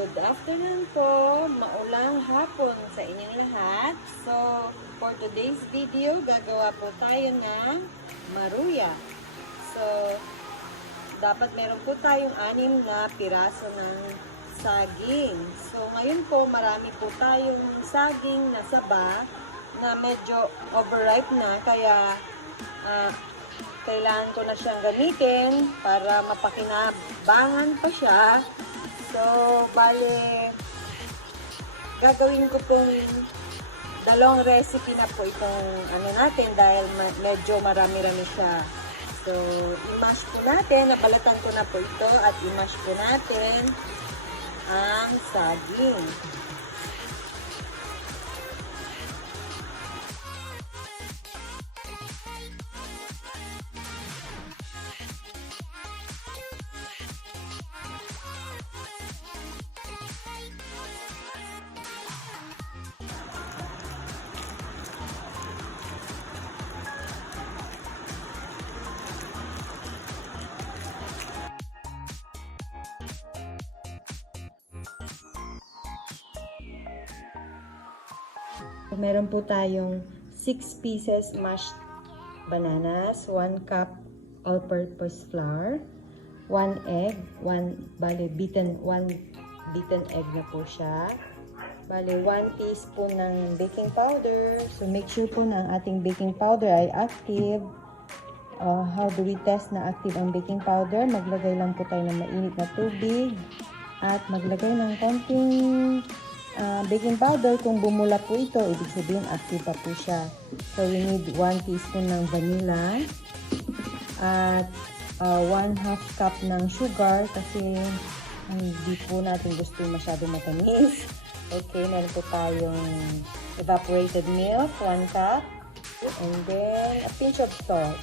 Good afternoon po, maulang hapon sa inyong lahat. So, for today's video, gagawa po tayo ng maruya. So, dapat meron po tayong 6 na piraso ng saging. So, ngayon po, marami po tayong saging na saba na medyo overripe na, kaya kailangan ko na siyang gamitin para mapakinabangan pa siya. So, bale, gagawin ko pong dalawang recipe na po itong natin dahil medyo marami-rami siya. So, i-mash po natin, nabalatan ko na po ito at i-mash po natin ang saging. Meron po tayong 6 pieces mashed bananas, 1 cup all-purpose flour, 1 egg, 1 beaten egg na po siya. Bale, 1 teaspoon ng baking powder. So, make sure po na ang ating baking powder ay active. How do we test na active ang baking powder? Maglagay lang po tayo ng mainit na tubig at maglagay ng konting baking powder. Kung bumula po ito, ibig sabihin active pa po siya. So, we need 1 teaspoon ng vanilla at 1/2 cup ng sugar kasi hindi po natin gusto masyado matamis. Okay, meron po tayong evaporated milk, 1 cup, and then a pinch of salt.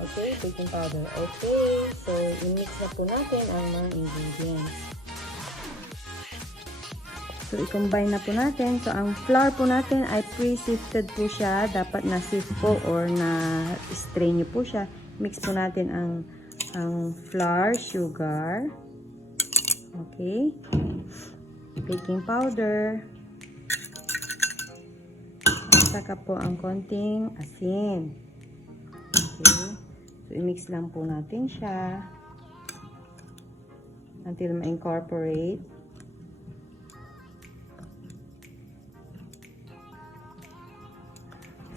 Okay, baking powder. Okay, so i-mix na po natin ang mga ingredients. So, i-combine na po natin. So, ang flour po natin ay pre-sifted po siya. Dapat na-sift po or na-strain nyo po siya. Mix po natin ang flour, sugar. Okay. Baking powder. At saka po ang konting asin. Okay. So, i-mix lang po natin siya until ma-incorporate.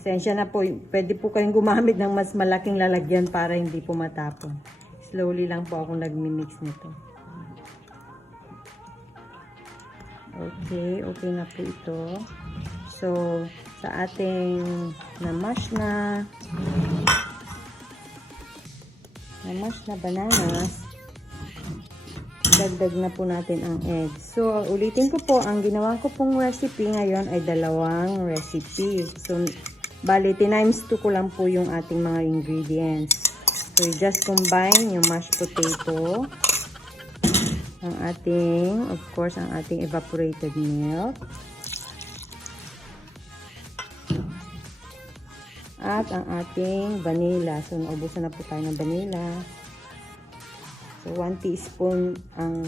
Pasensya na po, pwede po kayong gumamit ng mas malaking lalagyan para hindi po matapon. Slowly lang po ako nagmi-mix nito. Okay, okay na po ito. So, sa ating na-mash na bananas, dagdag na po natin ang egg. So, ulitin ko po, ang ginawa ko pong recipe ngayon ay dalawang recipe. So, bali, times 2 ko lang po yung ating mga ingredients. So, just combine yung mashed potato, ang ating, of course, ang ating evaporated milk, at ang ating vanilla. So, naubusan na po tayo ng vanilla. So, 1 teaspoon ang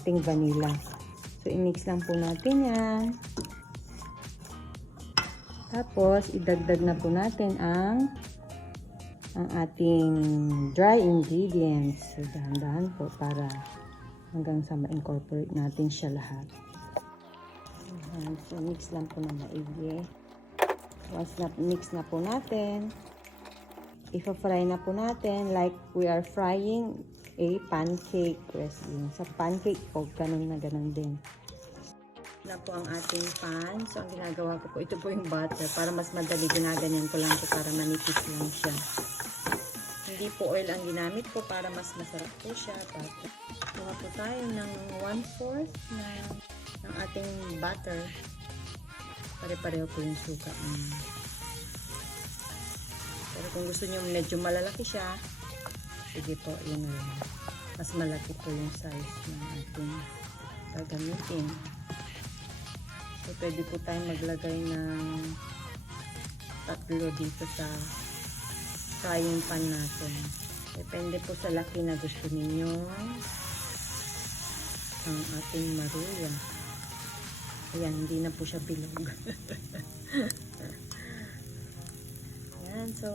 ating vanilla. So, i-mix lang po natin yan. Tapos, idagdag na po natin ang ating dry ingredients. So, dahan-dahan po para hanggang sa ma-incorporate natin siya lahat. So, mix lang po na maigi. Once na mix na po natin, ipa-fry na po natin like we are frying a pancake. Sa pancake po, ganun na ganun din. Na po ang ating pan. So, ang ginagawa ko po, ito po yung butter. Para mas madali, ginaganyan ko lang po para manipis lang siya. Hindi po oil ang ginamit ko para mas masarap po siya. Tapos, kuha po tayo ng 1/4 ng ating butter. Pare-pareho po yung suka. Pero kung gusto nyo medyo malalaki siya, sige po, yun na lang. Mas malaki po yung size ng ating gagamitin. So, pwede po tayong maglagay ng 3 dito sa frying pan natin. Depende po sa laki na gusto ninyo ang ating maruya. Ayan, hindi na po siya bilog. Ayan, so,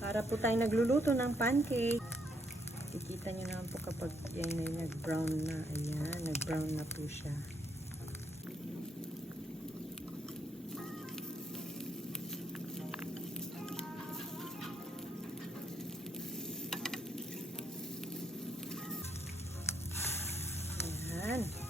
para po tayo nagluluto ng pancake. Kikita nyo naman po kapag yan ay nag-brown na. Ayan, nag-brown na po siya. Ayan.